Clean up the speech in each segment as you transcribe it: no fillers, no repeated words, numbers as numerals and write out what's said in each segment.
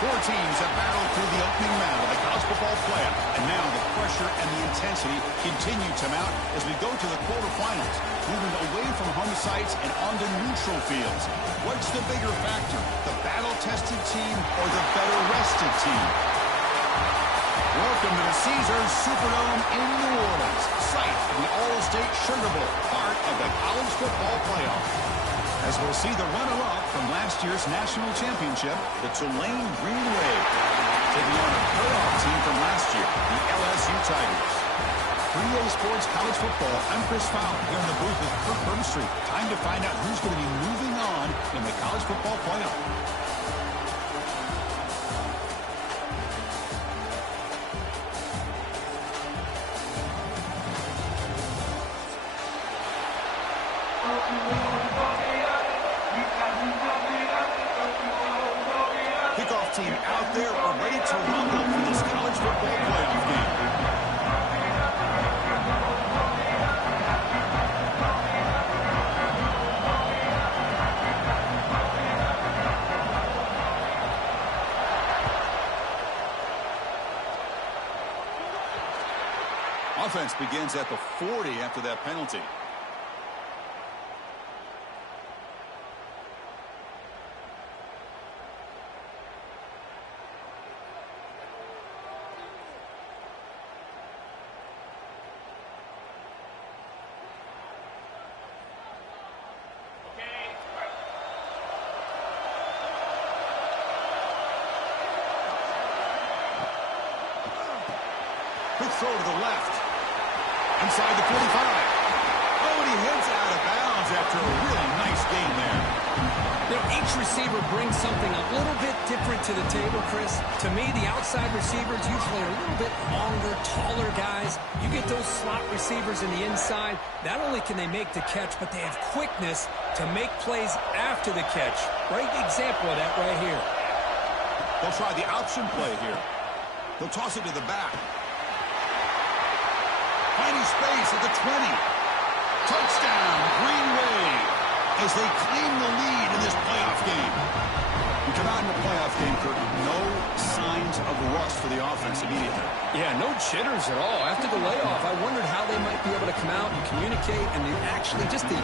Four teams have battled through the opening round of the college football playoff, and now the pressure and the intensity continue to mount as we go to the quarterfinals, moving away from home sites and onto neutral fields. What's the bigger factor, the battle-tested team or the better-rested team? Welcome to the Caesars Superdome in New Orleans, site of the All-State Sugar Bowl, part of the college football playoff. As we'll see the runner-up from last year's national championship, the Tulane Green Wave, taking on a playoff team from last year, the LSU Tigers. 3A Sports College Football, I'm Chris Fowler here in the booth with Kirk Burnstreet. Time to find out who's going to be moving on in the college football playoff. Kickoff team out there are ready to rumble for this college football playoff game. Offense begins at the 40 after that penalty. Quick throw to the left. Inside the 45. Oh, and he heads out of bounds after a really nice gain there. You know, each receiver brings something a little bit different to the table, Chris. To me, the outside receivers usually are a little bit longer, taller guys. You get those slot receivers in the inside, not only can they make the catch, but they have quickness to make plays after the catch. Great example of that right here. They'll try the option play here. They'll toss it to the back. Finding space at the 20. Touchdown, Green Wave, as they claim the lead in this playoff game. We come out in the playoff game, Kirk, no signs of rust for the offense immediately. Yeah, no jitters at all. After the layoff, I wondered how they might be able to come out and communicate and actually just the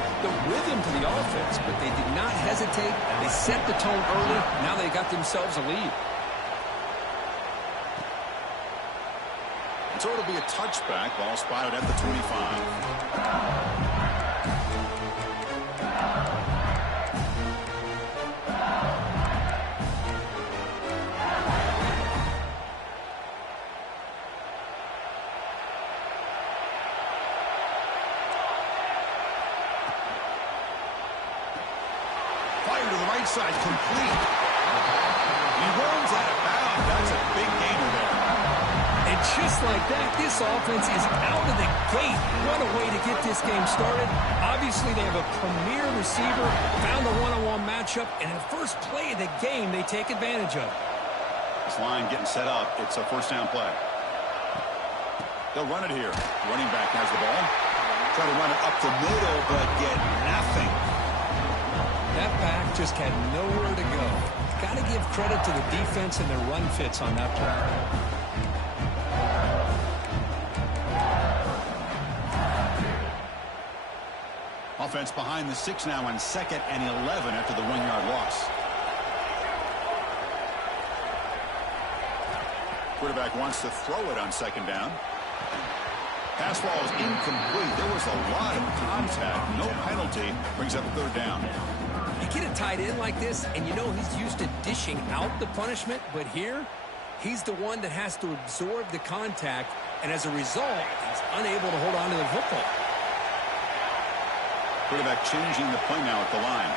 rhythm to the offense. But they did not hesitate. They set the tone early. Now they got themselves a lead. So it'll be a touchback, ball spotted at the 25. Fire to the right side, complete. He runs out of bounds. That's a big gainer there. And just like that, this offense is out of the gate. What a way to get this game started. Obviously, they have a premier receiver, found a one-on-one matchup, and in the first play of the game, they take advantage of it. This line getting set up. It's a first down play. They'll run it here. Running back has the ball. Try to run it up the middle, but get nothing. That back just had nowhere to go. Got to give credit to the defense and their run fits on that play. Offense behind the 6 now on 2nd and 11 after the 1-yard loss. Quarterback wants to throw it on 2nd down. Pass ball is incomplete. There was a lot of contact. No penalty. Brings up 3rd down. You get a tight end like this, and you know he's used to dishing out the punishment, but here, he's the one that has to absorb the contact, and as a result, he's unable to hold on to the football. Quarterback changing the play now at the line.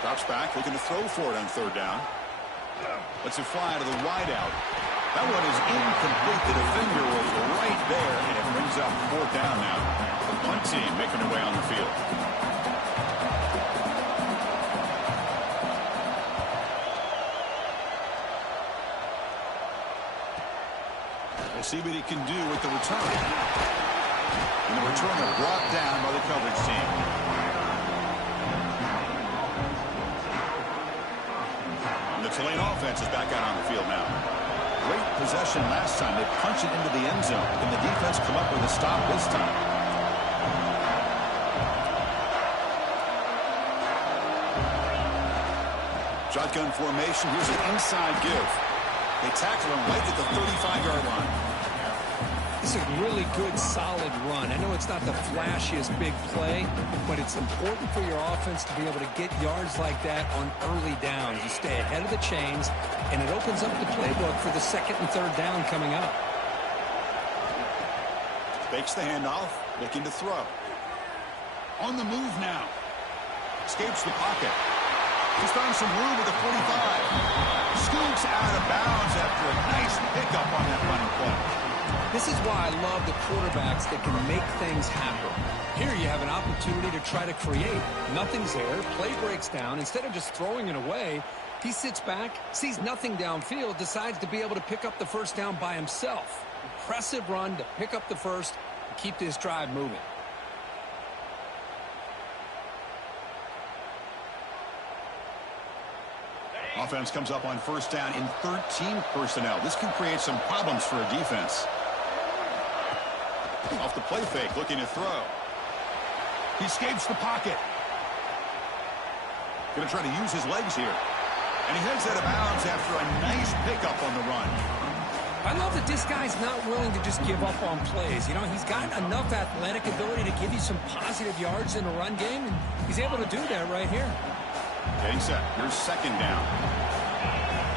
Drops back, looking to throw for it on 3rd down. Lets it fly to the wideout. That one is incomplete. The defender was right there, and it brings up 4th down now. The punt team making their way on the field. We'll see what he can do with the return. And the returner brought down by the coverage team. And the Tulane offense is back out on the field now. Great possession last time. They punch it into the end zone. Can the defense come up with a stop this time? Shotgun formation. Here's an inside give. They tackle him right at the 35-yard line. It's a really good, solid run. I know it's not the flashiest big play, but it's important for your offense to be able to get yards like that on early downs. You stay ahead of the chains, and it opens up the playbook for the second and third down coming up. Fakes the handoff, looking to throw. On the move now. Escapes the pocket. He's found some room at the 45. Scoots out of bounds after a nice pickup on that running play. This is why I love the quarterbacks that can make things happen. Here you have an opportunity to try to create. Nothing's there. Play breaks down. Instead of just throwing it away, he sits back, sees nothing downfield, decides to be able to pick up the first down by himself. Impressive run to pick up the first and keep this drive moving. Offense comes up on first down in 13 personnel. This can create some problems for a defense. Off the play fake, looking to throw. He escapes the pocket. Going to try to use his legs here. And he heads out of bounds after a nice pickup on the run. I love that this guy's not willing to just give up on plays. You know, he's got enough athletic ability to give you some positive yards in the run game, and he's able to do that right here. Getting set. Here's second down.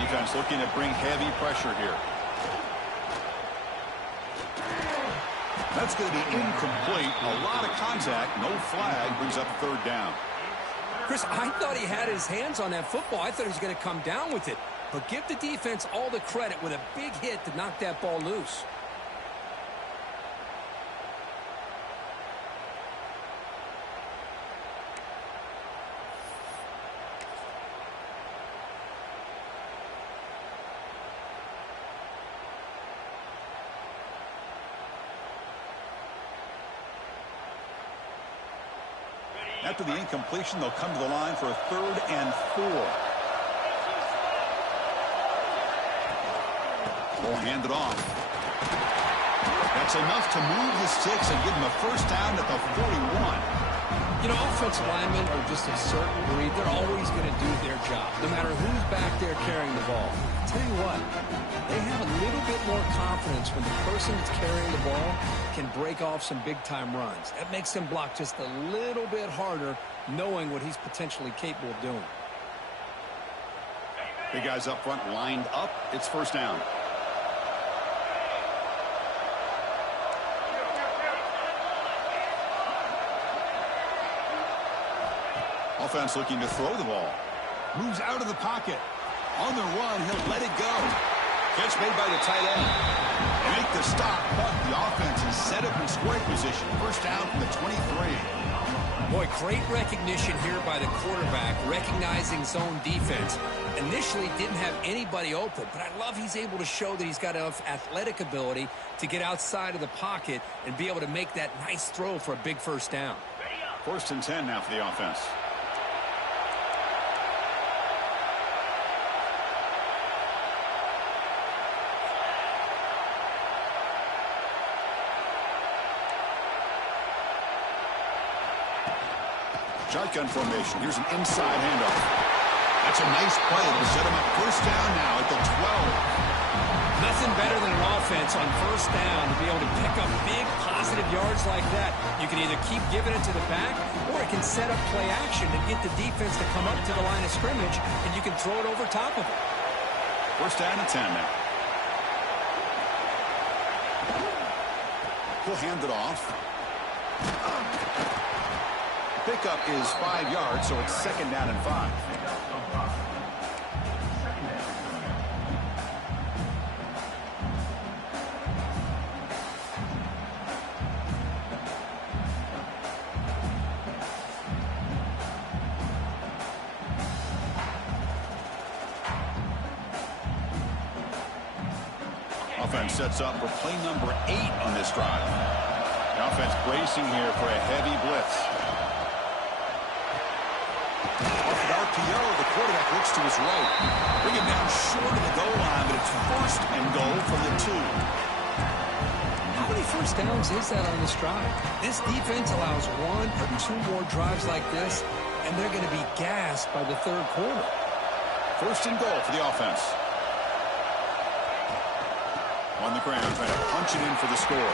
Defense looking to bring heavy pressure here. That's going to be incomplete. A lot of contact. No flag. Brings up third down. Chris, I thought he had his hands on that football. I thought he was going to come down with it. But give the defense all the credit with a big hit to knock that ball loose. After the incompletion, they'll come to the line for a 3rd and 4. Ball handed off. That's enough to move the sticks and give them a first down at the 41. You know, offensive linemen are just a certain breed. They're always going to do their job, no matter who's back there carrying the ball. I'll tell you what, they have a little bit more confidence when the person that's carrying the ball can break off some big-time runs. That makes them block just a little bit harder, knowing what he's potentially capable of doing. Big guys up front lined up. It's first down. Offense looking to throw the ball. Moves out of the pocket. On the run, he'll let it go. Catch made by the tight end. They make the stop, but the offense is set up in scoring position. First down from the 23. Boy, great recognition here by the quarterback, recognizing zone defense. Initially didn't have anybody open, but I love he's able to show that he's got enough athletic ability to get outside of the pocket and be able to make that nice throw for a big first down. 1st and 10 now for the offense. Shotgun formation. Here's an inside handoff. That's a nice play to set him up first down now at the 12. Nothing better than an offense on first down to be able to pick up big positive yards like that. You can either keep giving it to the back, or it can set up play action and get the defense to come up to the line of scrimmage, and you can throw it over top of it. First down and 10 now. He'll hand it off. Pickup is 5 yards, so it's 2nd down and 5. Offense sets up for play number 8 on this drive. The offense bracing here for a heavy blitz. Off the RPO, the quarterback looks to his right. Bring him down short of the goal line, but it's first and goal from the 2. How many first downs is that on this drive? This defense allows 1 or 2 more drives like this, and they're going to be gassed by the third quarter. First and goal for the offense. On the ground, trying to punch it in for the score.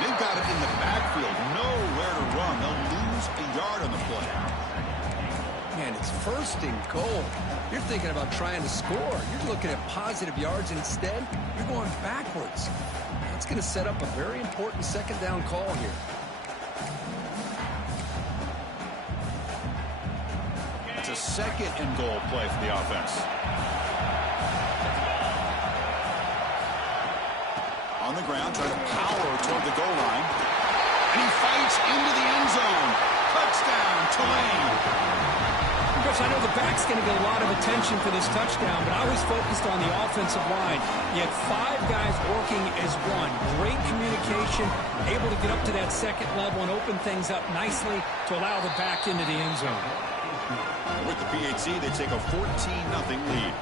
They've got it in the backfield. Nowhere to run. They'll lose a yard on the play. Man, it's first and goal. You're thinking about trying to score. You're looking at positive yards, and instead, you're going backwards. That's going to set up a very important second down call here. It's a second and goal play for the offense. On the ground, trying to power toward the goal line. And he fights into the end zone. Touchdown, Tulane. Chris, I know the back's going to get a lot of attention for this touchdown, but I was focused on the offensive line. You had 5 guys working as one. Great communication, able to get up to that second level and open things up nicely to allow the back into the end zone. With the PHC, they take a 14-0 lead.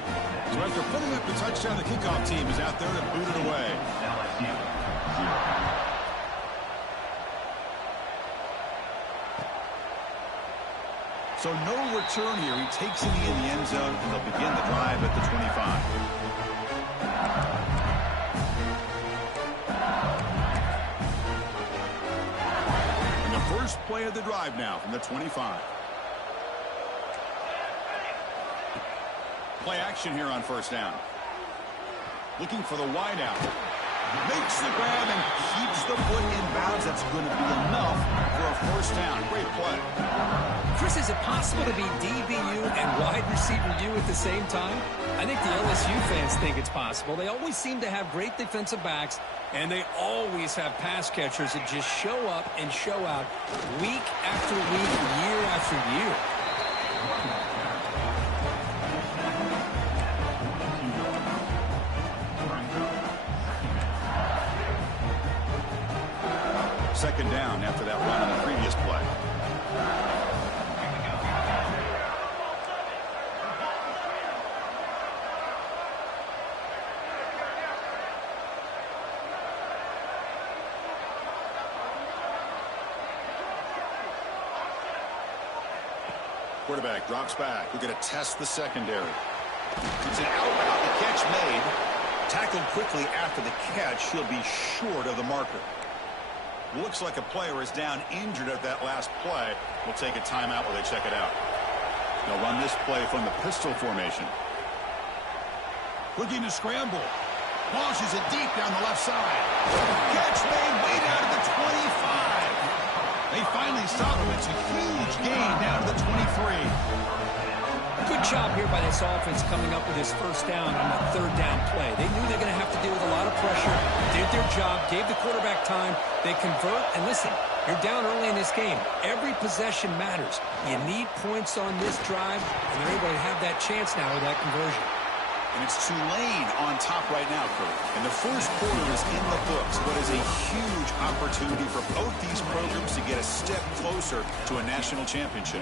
So after putting up the touchdown, the kickoff team is out there to boot it away. So no return here. He takes it in the end zone, and they'll begin the drive at the 25. And the first play of the drive now from the 25. Play action here on first down. Looking for the wideout. Makes the grab and keeps the foot in bounds. That's going to be enough for a first down. Great play. Chris, is it possible to be DBU and wide receiver U at the same time? I think the LSU fans think it's possible. They always seem to have great defensive backs, and they always have pass catchers that just show up and show out week after week, year after year. Second down after that run on the previous play. Quarterback drops back. We're going to test the secondary. It's an out. The catch made. Tackled quickly after the catch. He'll be short of the marker. Looks like a player is down injured at that last play. We'll take a timeout while they check it out. They'll run this play from the pistol formation. Looking to scramble. Launches it deep down the left side. Catch made way down to the 25. They finally stop him. It's a huge gain down to the 23. Good job here by this offense coming up with this first down on the third down play. They knew they're going to have to deal with a lot of pressure, did their job, gave the quarterback time. They convert, and listen, you're down early in this game. Every possession matters. You need points on this drive, and they're able to have that chance now with that conversion. And it's Tulane on top right now, Kurt. And the first quarter is in the books, but is a huge opportunity for both these programs to get a step closer to a national championship.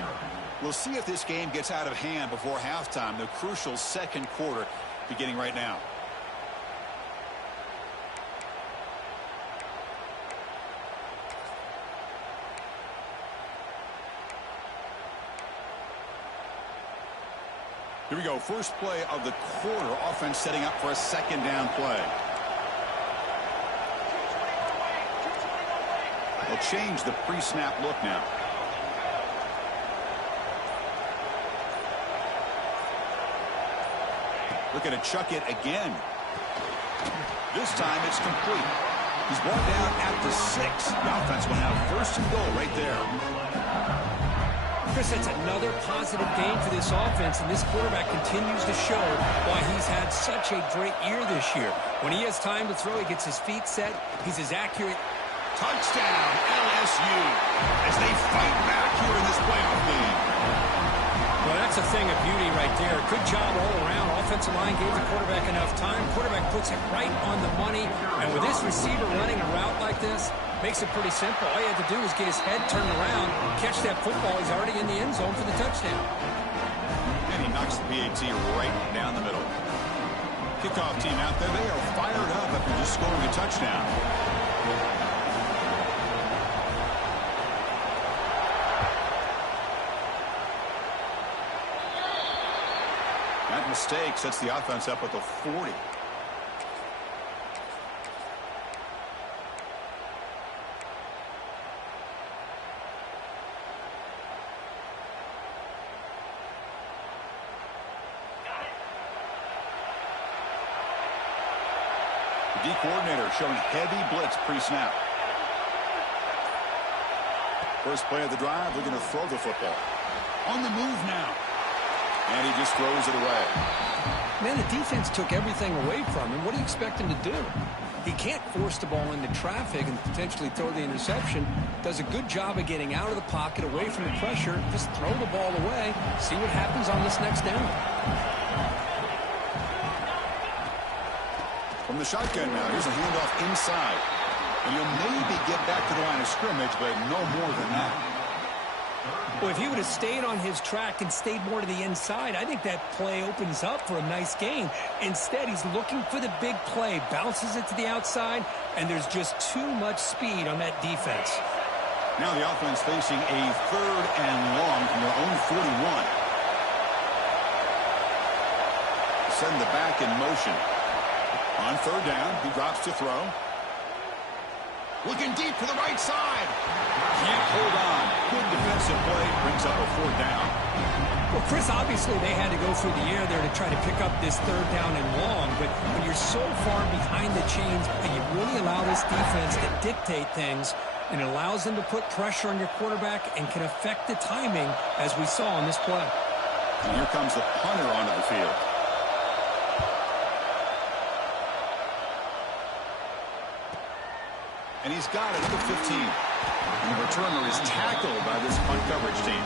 We'll see if this game gets out of hand before halftime, the crucial second quarter beginning right now. Here we go. First play of the quarter. Offense setting up for a second down play. They'll change the pre-snap look now. Looking to chuck it again. This time it's complete. He's brought down at the 6. The offense will have first and goal right there. Chris, that's another positive gain for this offense, and this quarterback continues to show why he's had such a great year this year. When he has time to throw, he gets his feet set. He's as accurate. Touchdown, LSU, as they fight back here in this playoff game. Well, that's a thing of beauty right there. Good job all around. Offensive line gave the quarterback enough time. Quarterback puts it right on the money. And with this receiver running a route like this, makes it pretty simple. All you have to do is get his head turned around, catch that football. He's already in the end zone for the touchdown. And he knocks the PAT right down the middle. Kickoff team out there. They are fired up after just scoring a touchdown. That mistake sets the offense up at the 40. The D coordinator showing heavy blitz pre-snap. First play of the drive, they're going to throw the football. On the move now. And he just throws it away. Man, the defense took everything away from him. What do you expect him to do? He can't force the ball into traffic and potentially throw the interception. Does a good job of getting out of the pocket, away from the pressure. Just throw the ball away. See what happens on this next down. From the shotgun now, here's a handoff inside. And he'll maybe get back to the line of scrimmage, but no more than that. Well, if he would have stayed on his track and stayed more to the inside, I think that play opens up for a nice gain. Instead, he's looking for the big play, bounces it to the outside, and there's just too much speed on that defense. Now the offense facing a 3rd and long from their own 41. Send the back in motion. On 3rd down, he drops to throw. Looking deep to the right side. Can't hold on. Good defensive play. Brings up a 4th down. Well, Chris, obviously they had to go through the air there to try to pick up this 3rd down and long. But when you're so far behind the chains, you really allow this defense to dictate things. And it allows them to put pressure on your quarterback and can affect the timing, as we saw on this play. And here comes the punter onto the field. And he's got it at the 15. And the returner is tackled by this punt coverage team.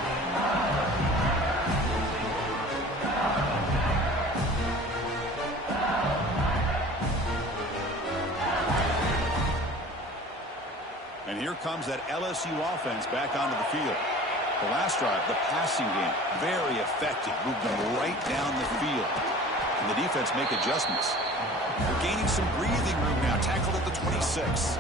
And here comes that LSU offense back onto the field. The last drive, the passing game, very effective. Moved them right down the field. And the defense make adjustments. They're gaining some breathing room now. Tackled at the 26.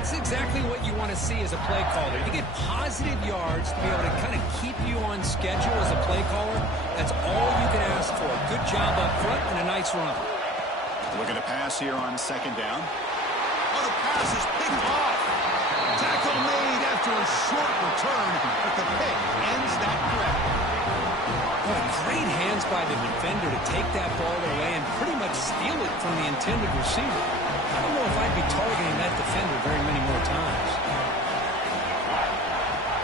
It's exactly what you want to see as a play caller. You get positive yards to be able to kind of keep you on schedule as a play caller. That's all you can ask for. Good job up front and a nice run. Looking to pass here on 2nd down. Oh, the pass is picked off. Tackle made after a short return, but the pick ends that threat. What great hands by the defender to take that ball away and pretty much steal it from the intended receiver. I don't know if I'd be targeting that defender very many more times.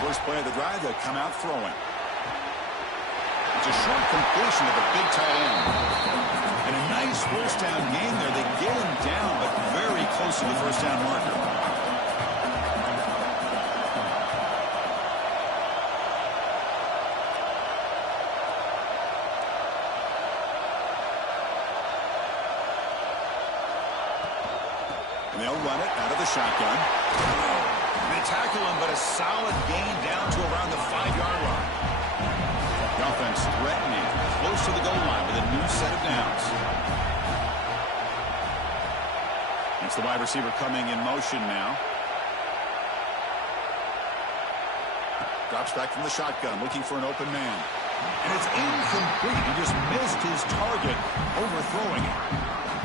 First play of the drive, they'll come out throwing. It's a short completion of the big tight end. And a nice first down gain there. They get him down, but very close to the first down marker. And they'll run it out of the shotgun. They tackle him, but a solid gain down to around the 5-yard line. The offense threatening, close to the goal line with a new set of downs. It's the wide receiver coming in motion now. Drops back from the shotgun, looking for an open man. And it's incomplete. He just missed his target, overthrowing it.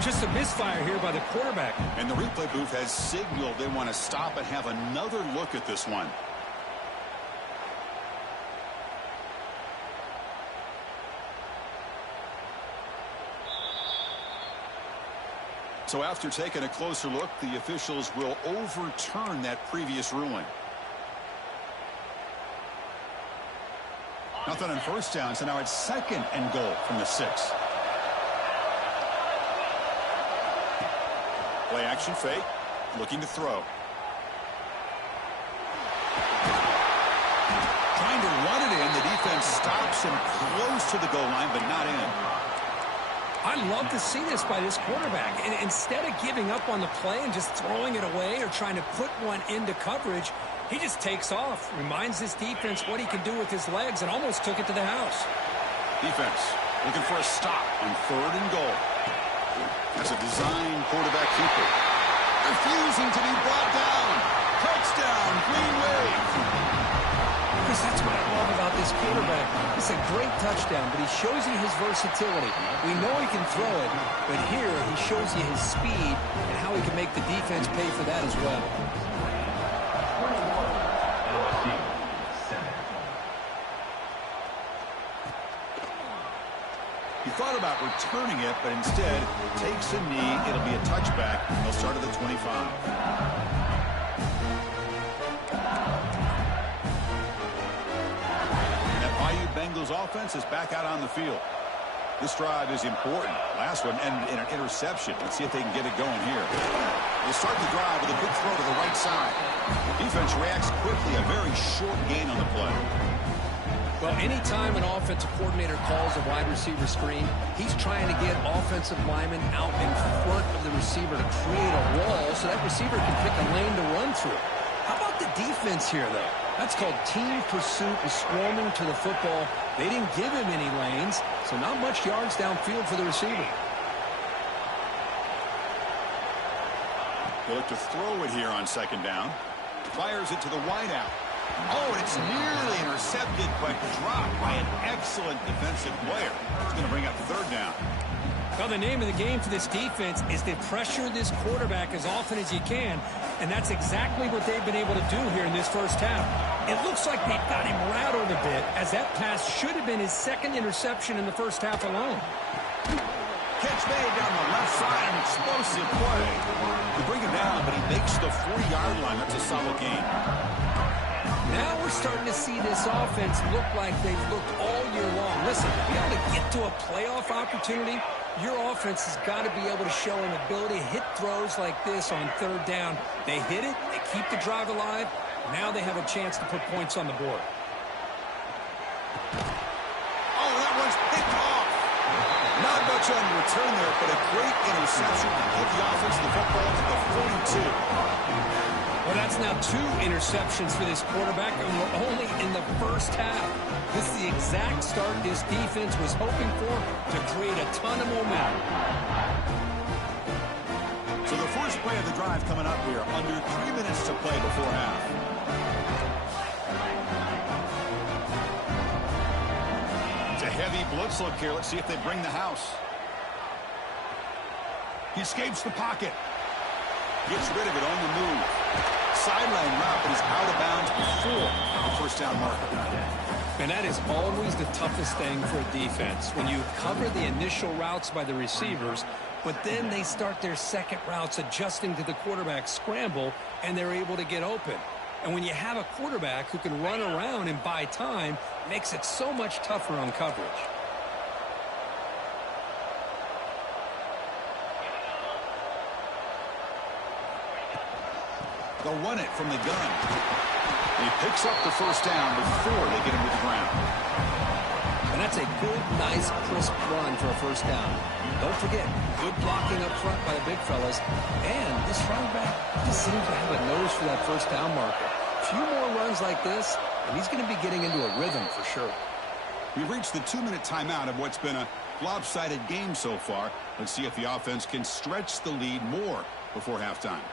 Just a misfire here by the quarterback. And the replay booth has signaled they want to stop and have another look at this one. So after taking a closer look, the officials will overturn that previous ruling. Nothing on first down, so now it's 2nd and goal from the 6. Play action fake, looking to throw. Trying to run it in, the defense stops him close to the goal line, but not in. I love to see this by this quarterback. And instead of giving up on the play and just throwing it away or trying to put one into coverage, he just takes off, reminds his defense what he can do with his legs, and almost took it to the house. Defense looking for a stop on 3rd and goal. That's a design quarterback keeper. Refusing to be brought down. Touchdown, Green Wave. Chris, that's what I love about this quarterback. It's a great touchdown, but he shows you his versatility. We know he can throw it, but here he shows you his speed and how he can make the defense pay for that as well. He thought about returning it, but instead takes a knee. It'll be a touchback. They'll start at the 25. Bengals offense is back out on the field. This drive is important. Last one ended in an interception. Let's see if they can get it going here. They'll start the drive with a quick throw to the right side. Defense reacts quickly. A very short gain on the play. Well, anytime an offensive coordinator calls a wide receiver screen, he's trying to get offensive linemen out in front of the receiver to create a wall so that receiver can pick a lane to run through. How about the defense here, though? That's called team pursuit and swarming to the football. They didn't give him any lanes, so not much yards downfield for the receiver. They look to throw it here on 2nd down. Fires it to the wideout. Oh, and it's nearly intercepted, but dropped by an excellent defensive player. It's going to bring up 3rd down. Well, the name of the game for this defense is to pressure this quarterback as often as you can, and that's exactly what they've been able to do here in this first half. It looks like they've got him rattled a bit, as that pass should have been his 2nd interception in the first half alone. Catch made down the left side, an explosive play. They bring him down, but he makes the 40-yard line. That's a solid gain. Now we're starting to see this offense look like they've looked all year long. Listen, if you got to get to a playoff opportunity, your offense has got to be able to show an ability to hit throws like this on 3rd down. They hit it, they keep the drive alive. Now they have a chance to put points on the board. Oh, that one's picked off. Not much on the return there, but a great interception to give the offense the football to the 42. Well, that's now 2 interceptions for this quarterback, and we're only in the first half. This is the exact start this defense was hoping for to create a ton of momentum. So the first play of the drive coming up here, under 3 minutes to play before half. It's a heavy blitz look here. Let's see if they bring the house. He escapes the pocket. Gets rid of it on the move. Sideline route, but he's out of bounds before the 1st down marker. And that is always the toughest thing for a defense. When you cover the initial routes by the receivers, but then they start their second routes adjusting to the quarterback scramble, and they're able to get open. And when you have a quarterback who can run around and buy time, it makes it so much tougher on coverage. They'll run it from the gun. He picks up the 1st down before they get him to the ground. And that's a good, nice, crisp run for a 1st down. Don't forget, good blocking up front by the big fellas. And this running back just seems to have a nose for that 1st down marker. A few more runs like this, and he's going to be getting into a rhythm for sure. We've reached the 2-minute timeout of what's been a lopsided game so far. Let's see if the offense can stretch the lead more before halftime.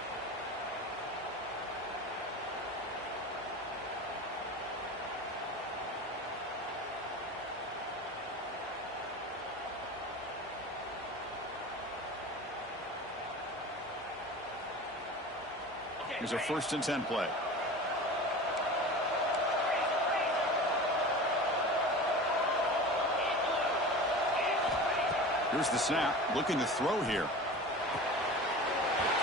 Here's a 1st and 10 play. Here's the snap. Looking to throw here.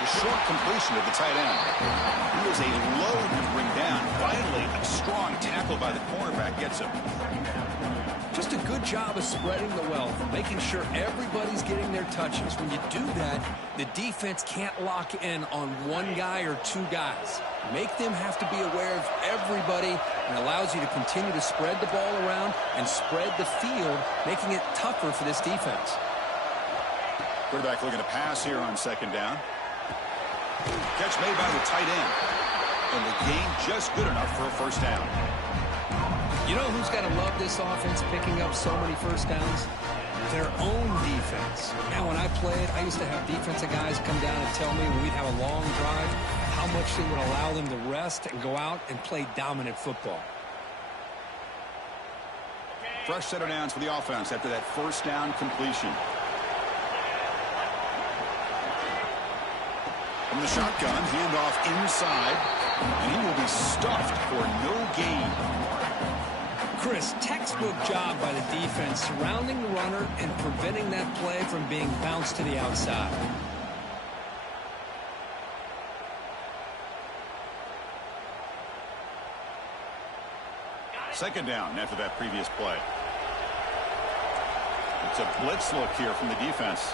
To short completion to the tight end. He was a load to bring down. Finally, a strong tackle by the cornerback gets him. Just a good job of spreading the wealth, making sure everybody's getting their touches. When you do that, the defense can't lock in on one guy or two guys. Make them have to be aware of everybody, and allows you to continue to spread the ball around and spread the field, making it tougher for this defense. Quarterback looking to pass here on second down. Catch made by the tight end. And the gain just good enough for a first down. You know who's got to love this offense picking up so many first downs? Their own defense. Man, when I played, I used to have defensive guys come down and tell me when we'd have a long drive how much they would allow them to rest and go out and play dominant football. Fresh set of downs for the offense after that first down completion. From the shotgun, handoff inside, and he will be stuffed for no gain. Chris, textbook job by the defense surrounding the runner and preventing that play from being bounced to the outside. Second down after that previous play. It's a blitz look here from the defense.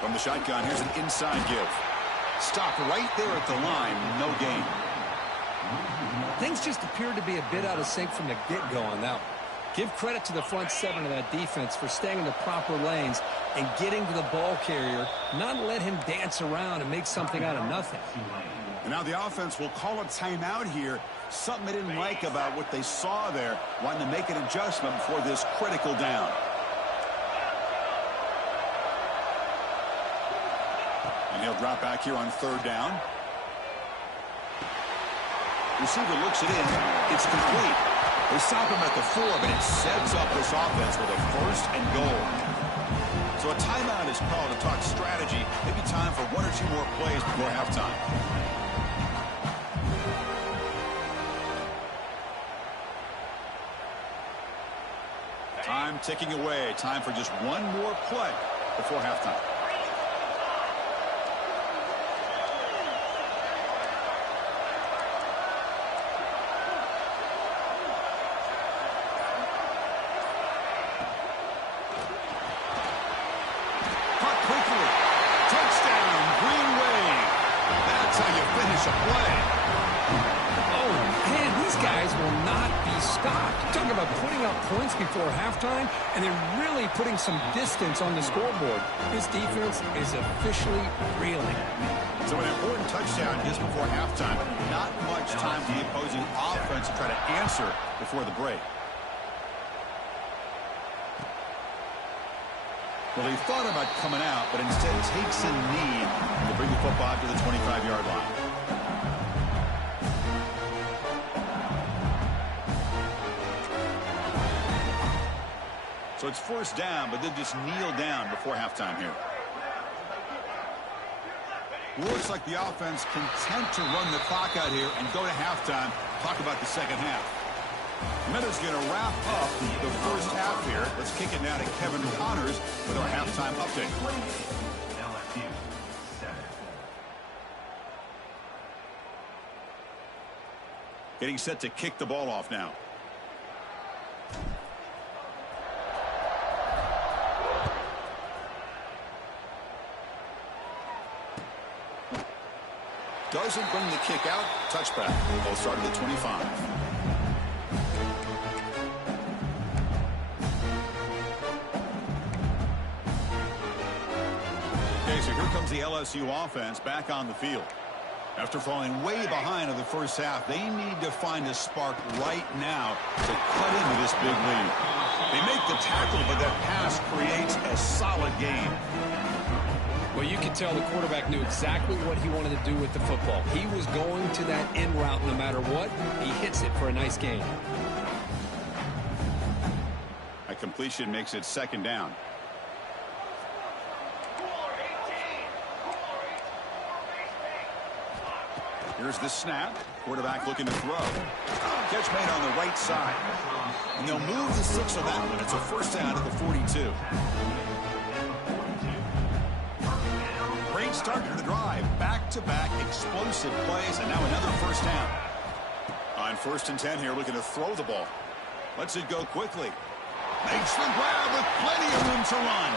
From the shotgun, here's an inside give. Stop right there at the line, no gain. Things just appeared to be a bit out of sync from the get-go on that one. Give credit to the front seven of that defense for staying in the proper lanes and getting to the ball carrier, not let him dance around and make something out of nothing. And now the offense will call a timeout here. Something they didn't like about what they saw there, wanting to make an adjustment before this critical down. And he'll drop back here on third down. Receiver looks it in. It's complete. They stop him at the 4, but it sets up this offense with a first and goal. So a timeout is called to talk strategy. Maybe time for one or two more plays before halftime. Time ticking away. Time for just one more play before halftime. Points before halftime, and they're really putting some distance on the scoreboard. This defense is officially reeling. So an important touchdown just before halftime. Not much time for the opposing offense to try to answer before the break. Well, he thought about coming out, but instead takes a knee to bring the football to the 25-yard line. So it's first down, but they'll just kneel down before halftime here. Looks like the offense content to run the clock out here and go to halftime. Talk about the second half. Minutes going to wrap up the first half here. Let's kick it now to Kevin Connors with our halftime update. Getting set to kick the ball off now. Doesn't bring the kick out. Touchback. Ball started at 25. Okay, so here comes the LSU offense back on the field. After falling way behind in the first half, they need to find a spark right now to cut into this big lead. They make the tackle, but that pass creates a solid gain. Well, you can tell the quarterback knew exactly what he wanted to do with the football. He was going to that in route no matter what. He hits it for a nice gain. A completion makes it second down. Here's the snap. Quarterback looking to throw. Catch made on the right side. And they'll move the 6 on that one. It's a first down at the 42. Great start to the drive. Back-to-back explosive plays, and now another first down. On 1st and 10 here, looking to throw the ball. Lets it go quickly. Makes the grab with plenty of room to run.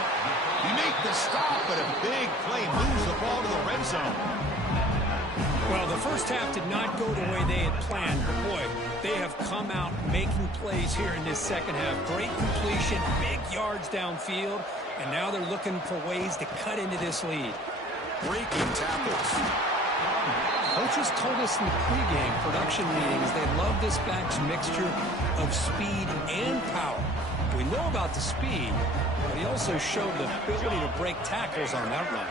He make the stop, but a big play moves the ball to the red zone. Well, the first half did not go the way they had planned. Boy, they have come out making plays here in this second half. Great completion, big yards downfield, and now they're looking for ways to cut into this lead. Breaking tackles. Coaches told us in the pregame production meetings they love this back's mixture of speed and power. We know about the speed, but he also showed the ability to break tackles on that run.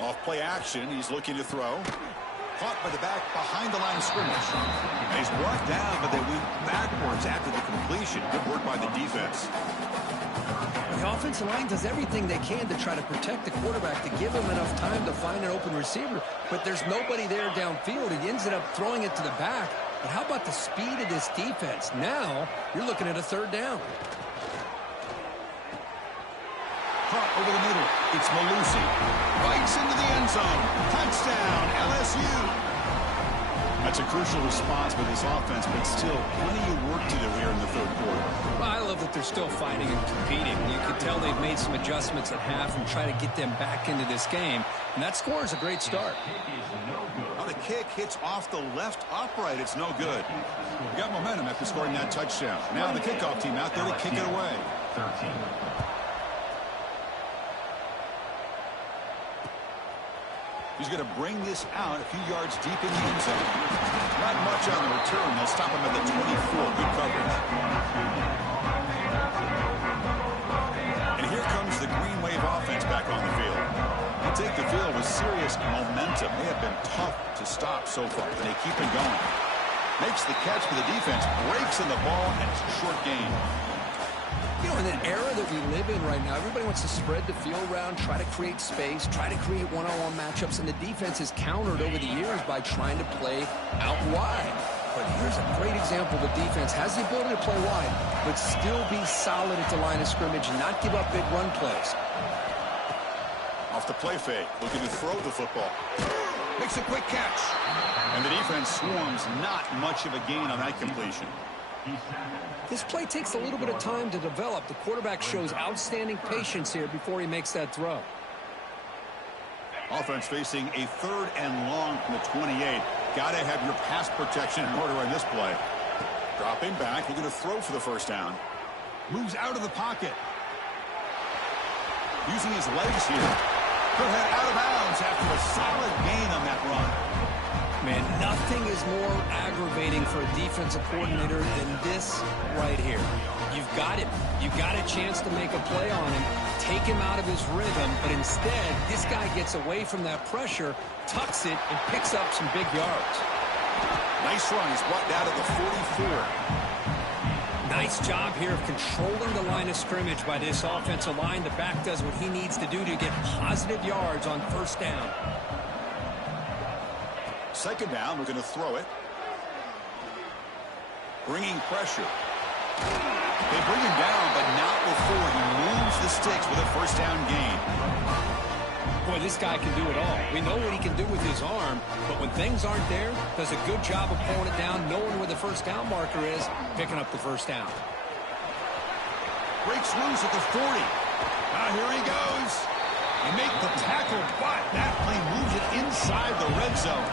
Off play action, he's looking to throw. Caught by the back behind the line of scrimmage. And he's brought down, but they went backwards after the completion. Good work by the defense. The offensive line does everything they can to try to protect the quarterback, to give him enough time to find an open receiver, but there's nobody there downfield. He ends up throwing it to the back. But how about the speed of this defense? Now you're looking at a 3rd down. Caught over the middle. It's Malusi. Bites into the end zone. Touchdown, LSU. That's a crucial response by this offense, but still plenty of work to do here in the 3rd quarter. Well, I love that they're still fighting and competing. You can tell they've made some adjustments at half and try to get them back into this game. And that score is a great start. Now the kick hits off the left upright. It's no good. We got momentum after scoring that touchdown. Now the kickoff team out there to kick it away. 13. He's going to bring this out a few yards deep in the end zone. Not much on the return. They'll stop him at the 24. Good coverage. And here comes the Green Wave offense back on the field. They take the field with serious momentum. They have been tough to stop so far, but they keep it going. Makes the catch for the defense. Breaks in the ball, and it's a short gain. You know, in an era that we live in right now, everybody wants to spread the field around, try to create space, try to create one-on-one matchups, and the defense has countered over the years by trying to play out wide. But here's a great example. The defense has the ability to play wide, but still be solid at the line of scrimmage and not give up big run plays. Off the play fake, looking to throw the football. Makes a quick catch. And the defense swarms. Not much of a gain on that completion. This play takes a little bit of time to develop. The quarterback shows outstanding patience here before he makes that throw. Offense facing a 3rd and long from the 28. Got to have your pass protection in order on this play. Dropping back, looking to throw for the first down. Moves out of the pocket. Using his legs here. Could head out of bounds after a solid gain on that run. Man, nothing is more aggravating for a defensive coordinator than this right here. You've got him. You've got a chance to make a play on him, take him out of his rhythm, but instead, this guy gets away from that pressure, tucks it, and picks up some big yards. Nice run. He's brought down to the 44. Nice job here of controlling the line of scrimmage by this offensive line. The back does what he needs to do to get positive yards on 1st down. 2nd down, we're going to throw it. Bringing pressure. They bring him down, but not before he moves the sticks with a 1st down gain. Boy, this guy can do it all. We know what he can do with his arm, but when things aren't there, does a good job of pulling it down, knowing where the 1st down marker is, picking up the 1st down. Breaks loose at the 40. Here he goes. They make the tackle, but that play moves it inside the red zone.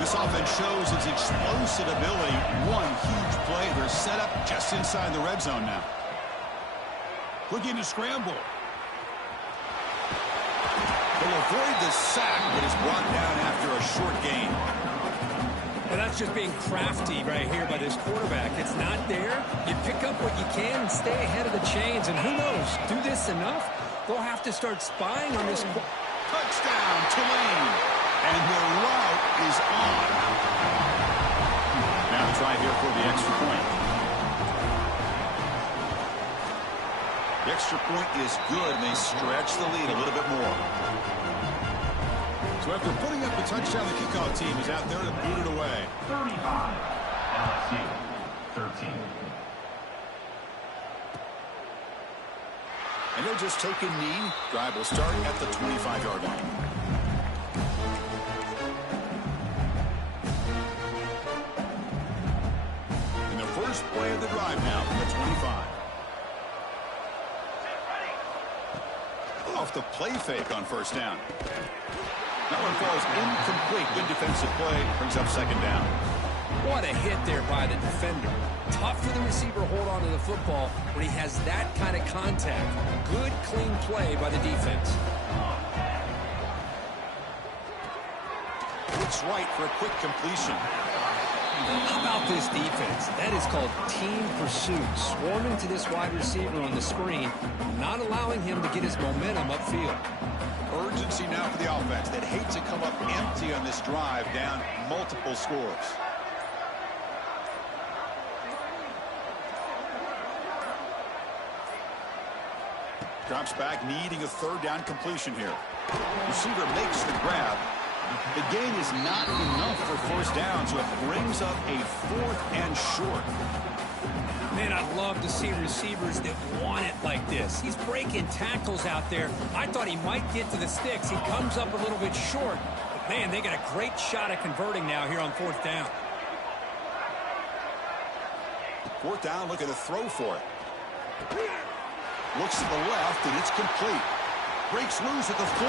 This offense shows its explosive ability. One huge play. They're set up just inside the red zone now. Looking to scramble. They'll avoid the sack, but is brought down after a short gain. Well, that's just being crafty right here by this quarterback. It's not there. You pick up what you can and stay ahead of the chains. And who knows, do this enough, they'll have to start spying on this. Touchdown, Tulane. And the route is on. Now Try here for the extra point. The extra point is good, and they stretch the lead a little bit more. So after putting up the touchdown, the kickoff team is out there to boot it away. 35, LSU, 13. And they'll just take a knee. Drive will start at the 25-yard line. And the first play of the drive now from the 25. Off the play fake on first down. That one falls incomplete. Good defensive play. Brings up second down. What a hit there by the defender. Tough for the receiver to hold on to the football when he has that kind of contact. Good, clean play by the defense. Looks right for a quick completion. How about this defense? That is called team pursuit. Swarming to this wide receiver on the screen, not allowing him to get his momentum upfield. Urgency now for the offense. They'd hate to come up empty on this drive, down multiple scores. Drops back, needing a third down completion here. Receiver makes the grab. The gain is not enough for first down, so it brings up a 4th and short. Man, I'd love to see receivers that want it like this. He's breaking tackles out there. I thought he might get to the sticks. He comes up a little bit short. But, man, they got a great shot at converting now here on 4th down. 4th down, looking to throw for it. Looks to the left, and it's complete. Breaks loose at the 40.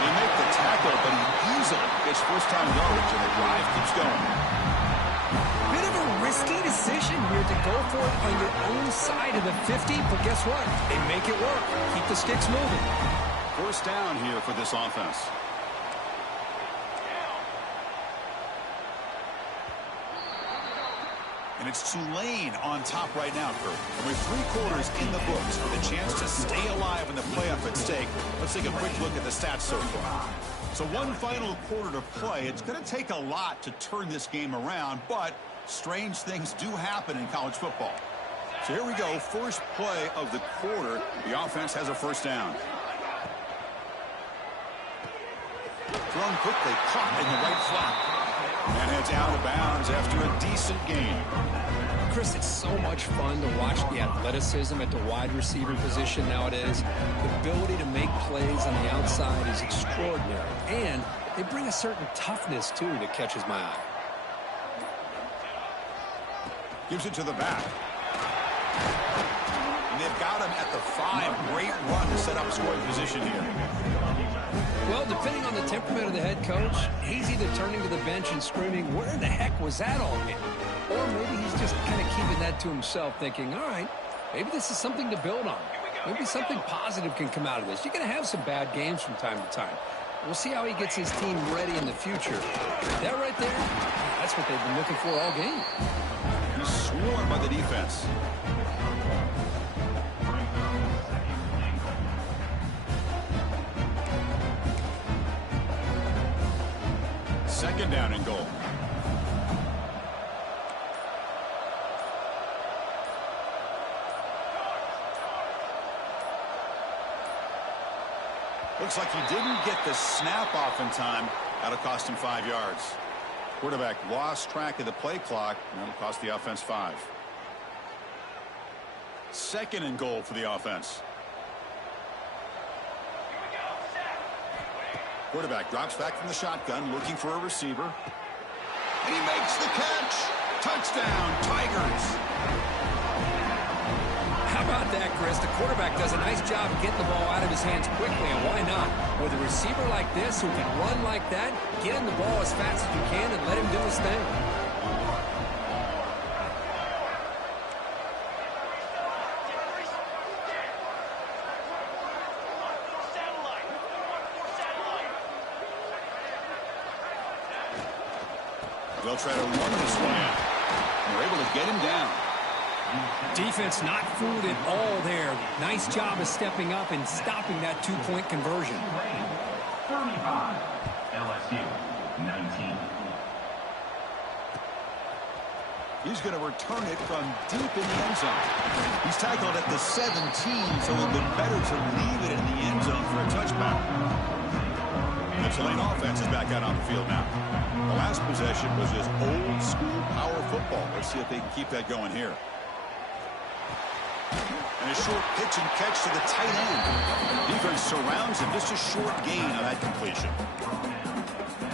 They make the tackle, but he easily gets first-time yardage, and the drive keeps going. Bit of a risky decision here to go for it on your own side of the 50, but guess what? They make it work. Keep the sticks moving. First down here for this offense. And it's Tulane on top right now, Kurt. And with 3 quarters in the books with a chance to stay alive in the playoff at stake, let's take a quick look at the stats so far. So one final quarter to play. It's going to take a lot to turn this game around, but strange things do happen in college football. So here we go. First play of the quarter. The offense has a first down. Thrown quickly, caught in the right flat. And it's out of bounds after a decent gain. Chris, it's so much fun to watch the athleticism at the wide receiver position nowadays. The ability to make plays on the outside is extraordinary. And they bring a certain toughness, too, that catches my eye. Gives it to the back. And they've got him at the 5. Great run to set up scoring position here. Well, depending on the temperament of the head coach, he's either turning to the bench and screaming, where the heck was that all in? Or maybe he's just kind of keeping that to himself, thinking, all right, maybe this is something to build on. Maybe something positive can come out of this. You're going to have some bad games from time to time. We'll see how he gets his team ready in the future. That right there, that's what they've been looking for all game. He's swarmed by the defense. Second down and goal. Looks like he didn't get the snap off in time. That'll cost him 5 yards. Quarterback lost track of the play clock, and that'll cost the offense 5. Second and goal for the offense. Quarterback drops back from the shotgun, looking for a receiver. And he makes the catch. Touchdown, Tigers. How about that, Chris? The quarterback does a nice job of getting the ball out of his hands quickly, and why not? With a receiver like this who can run like that, get him the ball as fast as you can and let him do his thing. They'll try to run this one out. They're able to get him down. Defense not fooled at all there. Nice job of stepping up and stopping that 2-point conversion. 35, LSU, 19. He's going to return it from deep in the end zone. He's tackled at the 17, so it would have been better to leave it in the end zone for a touchback. The Tulane offense is back out on the field now. The last possession was just old-school power football. Let's see if they can keep that going here. And a short pitch and catch to the tight end. Defense surrounds him. Just a short gain on that completion.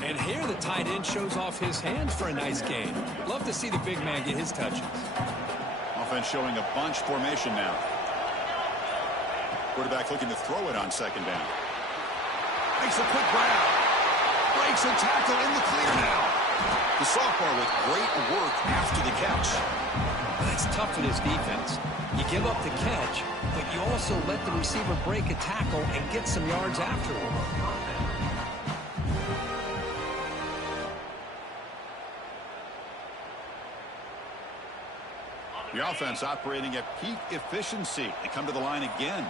And here the tight end shows off his hands for a nice gain. Love to see the big man get his touches. Offense showing a bunch formation now. Quarterback looking to throw it on second down. Makes a quick grab. Breaks a tackle in the clear now. The sophomore with great work after the catch. That's tough for this defense. You give up the catch, but you also let the receiver break a tackle and get some yards afterward. The offense operating at peak efficiency. They come to the line again.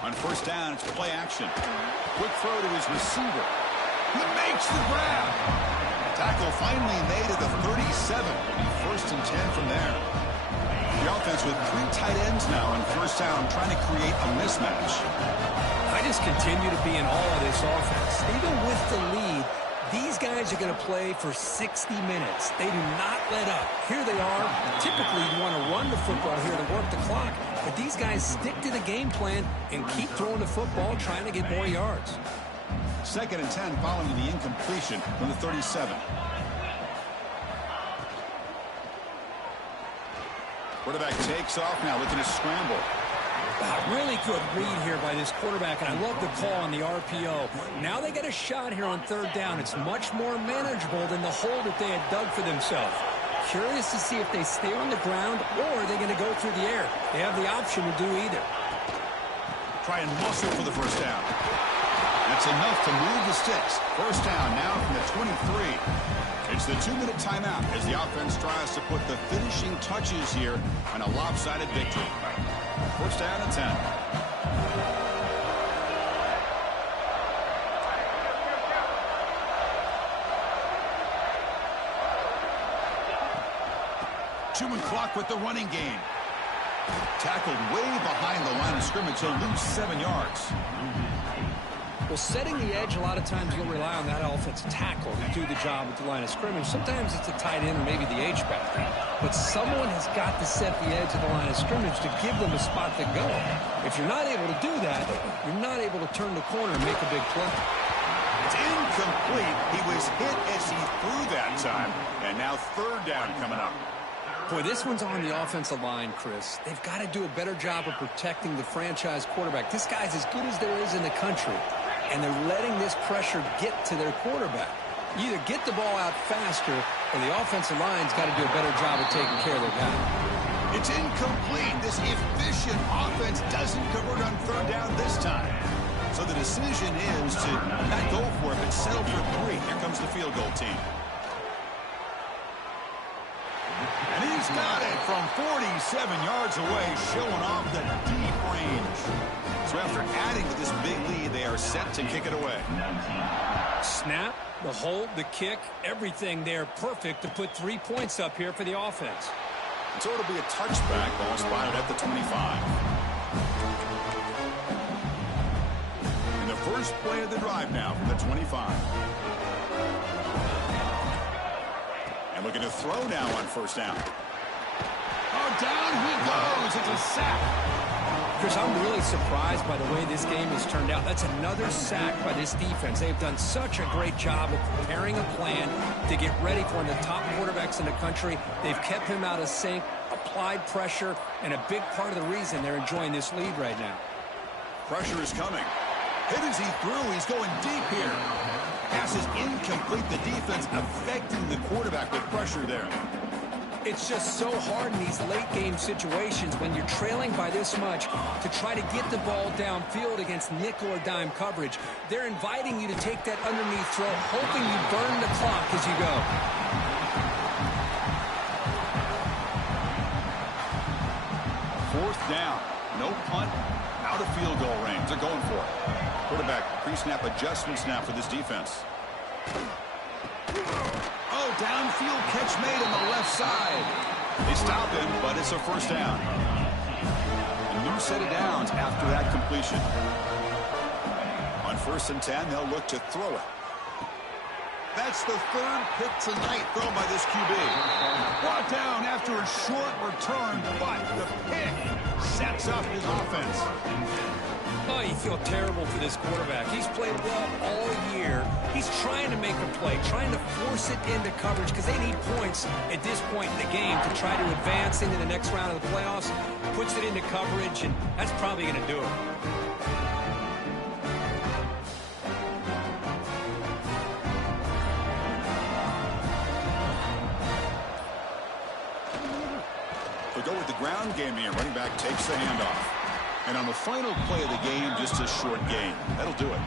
On first down, it's play action. Quick throw to his receiver. He makes the grab. Tackle finally made at the 37. It'll be first and 10 from there. The offense with 3 tight ends now on first down, trying to create a mismatch. I just continue to be in awe of this offense. Even with the lead, these guys are going to play for 60 minutes. They do not let up. Here they are. Typically, you want to run the football here to work the clock, but these guys stick to the game plan and keep throwing the football, trying to get more yards. Second and 10 following the incompletion from the 37. Quarterback takes off now, looking to scramble. Really good read here by this quarterback, and I love the call on the RPO. Now they get a shot here on third down. It's much more manageable than the hole that they had dug for themselves. Curious to see if they stay on the ground or are they going to go through the air. They have the option to do either. Try and muscle for the first down. That's enough to move the sticks. First down now from the 23. It's the 2-minute timeout as the offense tries to put the finishing touches here on a lopsided victory. First down and 10. Two-man clock with the running game. Tackled way behind the line of scrimmage. He'll lose 7 yards. Well, setting the edge, a lot of times you'll rely on that offensive tackle to do the job at the line of scrimmage. Sometimes it's a tight end or maybe the H-back. But someone has got to set the edge of the line of scrimmage to give them a spot to go. If you're not able to do that, you're not able to turn the corner and make a big play. It's incomplete. He was hit as he threw that time. And now third down coming up. Boy, this one's on the offensive line, Chris. They've got to do a better job of protecting the franchise quarterback. This guy's as good as there is in the country, and they're letting this pressure get to their quarterback. You either get the ball out faster, or the offensive line's got to do a better job of taking care of their guy. It's incomplete. This efficient offense doesn't convert on third down this time. So the decision is to not go for it, but settle for 3. Here comes the field goal team. And he's got it from 47 yards away, showing off the deep range. So after adding to this big lead, they are set to kick it away. Snap, the hold, the kick, everything there perfect to put 3 points up here for the offense. So it'll be a touchback, ball spotted at the 25. And the first play of the drive now from the 25. And looking to throw now on first down. Oh, down he goes. It's a sack. Chris, I'm really surprised by the way this game has turned out. That's another sack by this defense. They've done such a great job of preparing a plan to get ready for one of the top quarterbacks in the country. They've kept him out of sync, applied pressure, and a big part of the reason they're enjoying this lead right now. Pressure is coming. Hit as he threw. He's going deep here. Pass is incomplete. The defense affecting the quarterback with pressure there. It's just so hard in these late-game situations when you're trailing by this much to try to get the ball downfield against nickel or dime coverage. They're inviting you to take that underneath throw, hoping you burn the clock as you go. Fourth down. No punt. Out of field goal range. They're going for it. Quarterback pre-snap adjustments now for this defense. Oh, downfield catch made on the left side. They stop him, but it's a first down. A new set of downs after that completion. On 1st and 10, they'll look to throw it. That's the third pick tonight thrown by this QB. Brought down after a short return, but the pick sets up his offense. Oh, you feel terrible for this quarterback. He's played well all year. He's trying to make a play, trying to force it into coverage because they need points at this point in the game to try to advance into the next round of the playoffs. Puts it into coverage, and that's probably going to do it. They go with the ground game here. Running back takes the handoff. And on the final play of the game, just a short gain. That'll do it.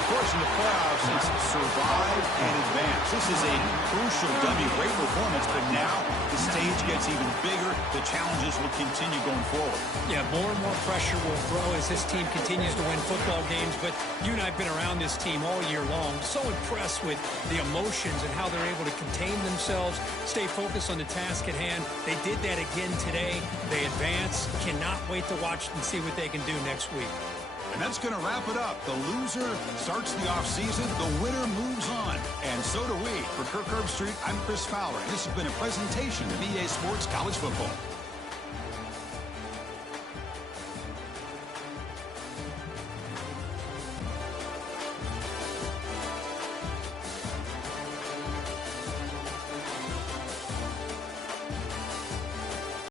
Of course, in the playoffs, it's survive and advance. This is a crucial W. Great performance, but now the stage gets even bigger. The challenges will continue going forward. Yeah, more and more pressure will grow as this team continues to win football games. But you and I have been around this team all year long. So impressed with the emotions and how they're able to contain themselves, stay focused on the task at hand. They did that again today. They advance. Cannot wait to watch and see what they can do next week. And that's going to wrap it up. The loser starts the offseason. The winner moves on. And so do we. For Kirk Herbstreit, I'm Chris Fowler. And this has been a presentation of EA Sports College Football.